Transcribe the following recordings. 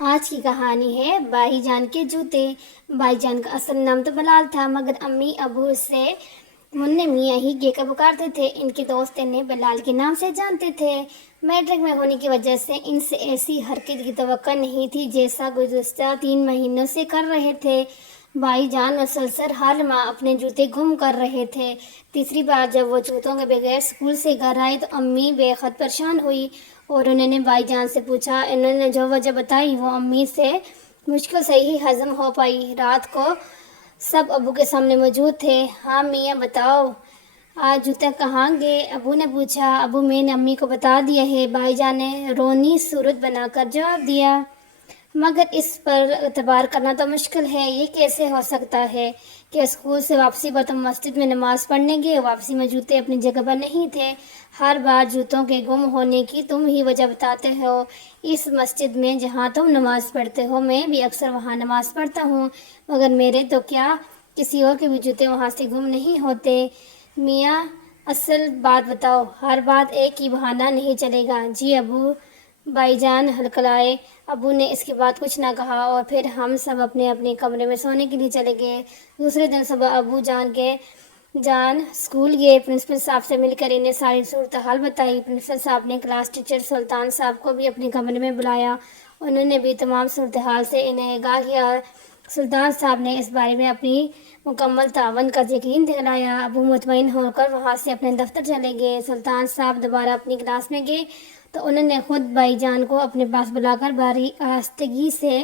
آج کی کہانی ہے بھائی جان کے جوتے۔ بھائی جان کا اصل نام تو بلال تھا، مگر امی ابو اسے منع میاں ہی کہہ کر پکارتے تھے۔ ان کے دوست انہیں بلال کے نام سے جانتے تھے۔ میٹرک میں ہونے کی وجہ سے ان سے ایسی حرکت کی توقع نہیں تھی جیسا گزشتہ 3 مہینوں سے کر رہے تھے۔ بھائی جان مسلسل ہر ماہ اپنے جوتے گم کر رہے تھے۔ تیسری بار جب وہ جوتوں کے بغیر اسکول سے گھر آئے تو امی بے حد پریشان ہوئی اور انہوں نے بھائی جان سے پوچھا۔ انہوں نے جو وجہ بتائی وہ امی سے مشکل سے ہی ہضم ہو پائی۔ رات کو سب ابو کے سامنے موجود تھے۔ ہاں میاں بتاؤ، آج جوتے کہاں گئے؟ ابو نے پوچھا۔ ابو میں نے امی کو بتا دیا ہے، بھائی جان نے رونی صورت بنا کر جواب دیا۔ مگر اس پر اعتبار کرنا تو مشکل ہے، یہ کیسے ہو سکتا ہے کہ اسکول سے واپسی پر تم مسجد میں نماز پڑھنے گئے؟ واپسی میں جوتے اپنی جگہ پر نہیں تھے۔ ہر بار جوتوں کے گم ہونے کی تم ہی وجہ بتاتے ہو۔ اس مسجد میں جہاں تم نماز پڑھتے ہو میں بھی اکثر وہاں نماز پڑھتا ہوں، مگر میرے تو کیا کسی اور کے بھی جوتے وہاں سے گم نہیں ہوتے۔ میاں اصل بات بتاؤ، ہر بات ایک ہی بہانہ نہیں چلے گا۔ جی ابو، بھائی جان ہلکلائے۔ ابو نے اس کے بعد کچھ نہ کہا اور پھر ہم سب اپنے اپنے کمرے میں سونے کے لیے چلے گئے۔ دوسرے دن صبح ابو جان اسکول گئے۔ پرنسپل صاحب سے مل کر انہیں ساری صورتحال بتائی۔ پرنسپل صاحب نے کلاس ٹیچر سلطان صاحب کو بھی اپنے کمرے میں بلایا۔ انہوں نے بھی تمام صورتحال سے انہیں آگاہ کیا۔ سلطان صاحب نے اس بارے میں اپنی مکمل تعاون کا یقین دلایا۔ ابو مطمئن ہو کر وہاں سے اپنے دفتر چلے گئے۔ سلطان صاحب دوبارہ اپنی کلاس میں گئے تو انہوں نے خود بھائی جان کو اپنے پاس بلا کر بڑی آہستگی سے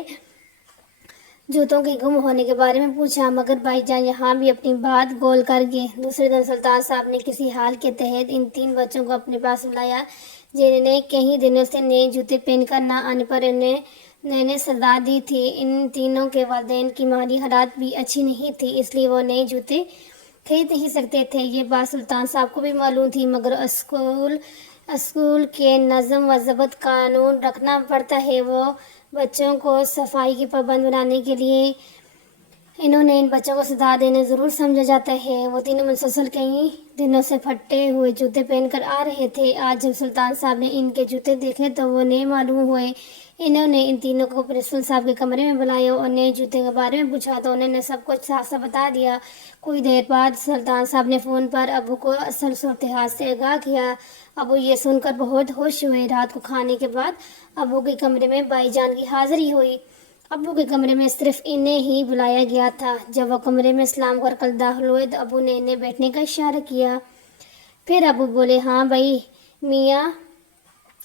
جوتوں کے گم ہونے کے بارے میں پوچھا، مگر بھائی جان یہاں بھی اپنی بات گول کر گئے۔ دوسرے دن سلطان صاحب نے کسی حال کے تحت ان 3 بچوں کو اپنے پاس بلایا جنہیں کئی دنوں سے نئے جوتے پہن کر نہ آنے پر انہوں نے سزا دی تھی۔ ان تینوں کے والدین کی مالی حالت بھی اچھی نہیں تھی، اس لیے وہ نئے جوتے خرید نہیں سکتے تھے۔ یہ بات سلطان صاحب کو بھی معلوم تھی، مگر اسکول کے نظم و ضبط قانون رکھنا پڑتا ہے۔ وہ بچوں کو صفائی کے پابند بنانے کے لیے انہوں نے ان بچوں کو سزا دینا ضرور سمجھا جاتا ہے۔ وہ تینوں مسلسل کئی دنوں سے پھٹے ہوئے جوتے پہن کر آ رہے تھے۔ آج جب سلطان صاحب نے ان کے جوتے دیکھے تو وہ نئے معلوم ہوئے۔ انہوں نے ان تینوں کو پرنسپل صاحب کے کمرے میں بلایا اور نئے جوتے کے بارے میں پوچھا تو انہوں نے سب کچھ صاف صاف بتا دیا۔ کچھ دیر بعد سلطان صاحب نے فون پر ابو کو اصل صورتحال سے آگاہ کیا۔ ابو یہ سن کر بہت خوش ہوئے۔ رات کو کھانے کے بعد ابو کے کمرے میں بھائی جان کی حاضری ہوئی۔ ابو کے کمرے میں صرف انہیں ہی بلایا گیا تھا۔ جب وہ کمرے میں سلام کر داخل ہوئے تو ابو نے انہیں بیٹھنے کا اشارہ کیا۔ پھر ابو بولے، ہاں بھائی میاں،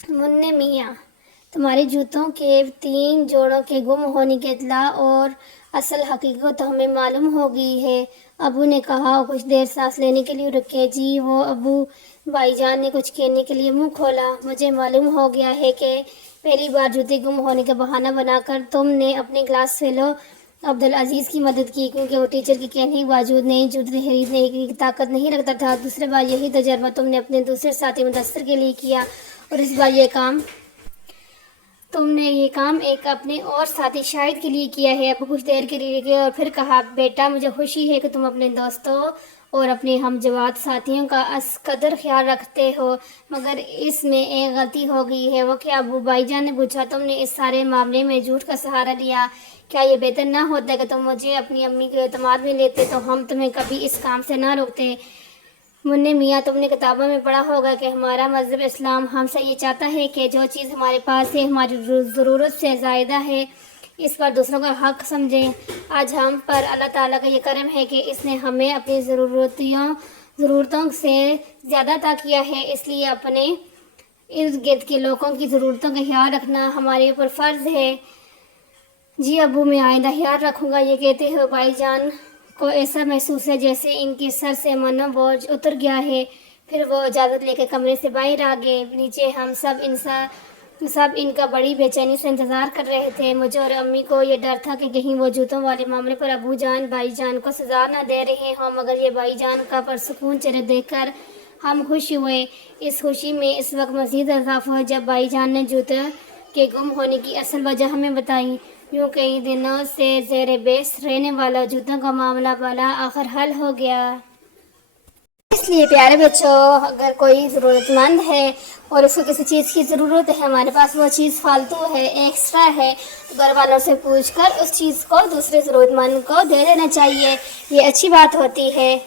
منع میاں، تمہارے جوتوں کے 3 جوڑوں کے گم ہونے کی اطلاع اور اصل حقیقت تو ہمیں معلوم ہو گئی ہے۔ ابو نے کہا اور کچھ دیر سانس لینے کے لیے رکے۔ جی وہ ابو، بھائی جان نے کچھ کہنے کے لیے منہ کھولا۔ مجھے معلوم ہو گیا ہے کہ پہلی بار جوتے گم ہونے کا بہانہ بنا کر تم نے اپنے کلاس فیلو عبدالعزیز کی مدد کی، کیونکہ وہ ٹیچر کے کہنے کے باوجود نئے جوتے خریدنے کی طاقت نہیں رکھتا تھا۔ دوسری بار یہی تجربہ تم نے اپنے دوسرے ساتھی مدثر کے لیے کیا اور اس بار تم نے یہ کام ایک اپنے اور ساتھی شاہد کے لیے کیا ہے۔ ابو کچھ دیر کے لیے رکے اور پھر کہا، بیٹا مجھے خوشی ہے کہ تم اپنے دوستوں اور اپنے ہم جماعت ساتھیوں کا اس قدر خیال رکھتے ہو، مگر اس میں ایک غلطی ہو گئی ہے۔ وہ کیا ابو؟ بھائی جان نے پوچھا۔ تم نے اس سارے معاملے میں جھوٹ کا سہارا لیا۔ کیا یہ بہتر نہ ہوتا کہ تم مجھے اپنی امی کے اعتماد میں لیتے تو ہم تمہیں کبھی اس کام سے نہ روکتے؟ منع میاں، تم نے کتابوں میں پڑھا ہوگا کہ ہمارا مذہب اسلام ہم سے یہ چاہتا ہے کہ جو چیز ہمارے پاس ہے، ہماری ضرورت سے زائدہ ہے، اس پر دوسروں کا حق سمجھیں۔ آج ہم پر اللہ تعالیٰ کا یہ کرم ہے کہ اس نے ہمیں اپنی ضرورتوں سے زیادہ عطا کیا ہے، اس لیے اپنے ارد گرد کے لوگوں کی ضرورتوں کا خیال رکھنا ہمارے اوپر فرض ہے۔ جی ابو، میں آئندہ خیال رکھوں گا۔ یہ کہتے ہوئے بھائی جان کو ایسا محسوس ہے جیسے ان کے سر سے منہ بوجھ اتر گیا ہے۔ پھر وہ اجازت لے کے کمرے سے باہر آ گئے۔ نیچے ہم سب ان کا بڑی بے چینی سے انتظار کر رہے تھے۔ مجھے اور امی کو یہ ڈر تھا کہ کہیں وہ جوتوں والے معاملے پر ابو جان بھائی جان کو سزا نہ دے رہے ہوں، مگر یہ بھائی جان کا پرسکون چہرہ دیکھ کر ہم خوش ہوئے۔ اس خوشی میں اس وقت مزید اضافہ ہوا جب بھائی جان نے جوتوں کے گم ہونے کی اصل وجہ ہمیں بتائی۔ یوں کئی دنوں سے زیر بحث رہنے والا جوتوں کا معاملہ بالآخر حل ہو گیا۔ اس لیے پیارے بچوں، اگر کوئی ضرورت مند ہے اور اس کو کسی چیز کی ضرورت ہے، ہمارے پاس وہ چیز فالتو ہے، ایکسٹرا ہے، تو گھر والوں سے پوچھ کر اس چیز کو دوسرے ضرورت مند کو دے دینا چاہیے، یہ اچھی بات ہوتی ہے۔